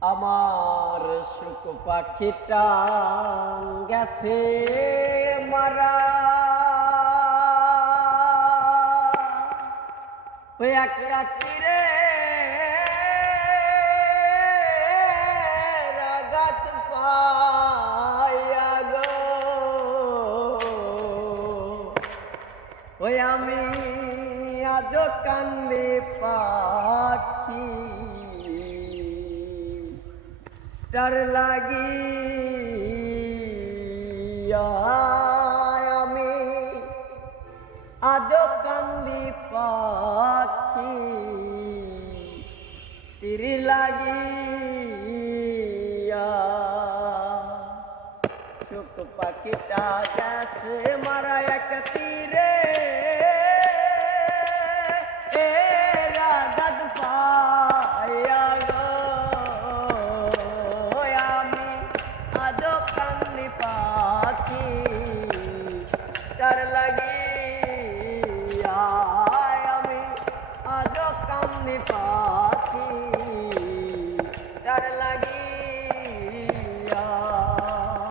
আমার সুখ পাখিটা গেছে মারা, ওই একটা তীরে রাগাত পাইয়া গো, ওই আমি আজ কান্দি পাখি তার লাগিয়া, আমি আজ কান্দি পাখি তীর লাগিয়া। সুখ পাখিটা গেছে মারা এক তীরে রাগাত পাইয়া গো, আমি আজ কান্দি পাখি তার লাগিয়া, আমি আজ কান্দি পাখি তার লাগি।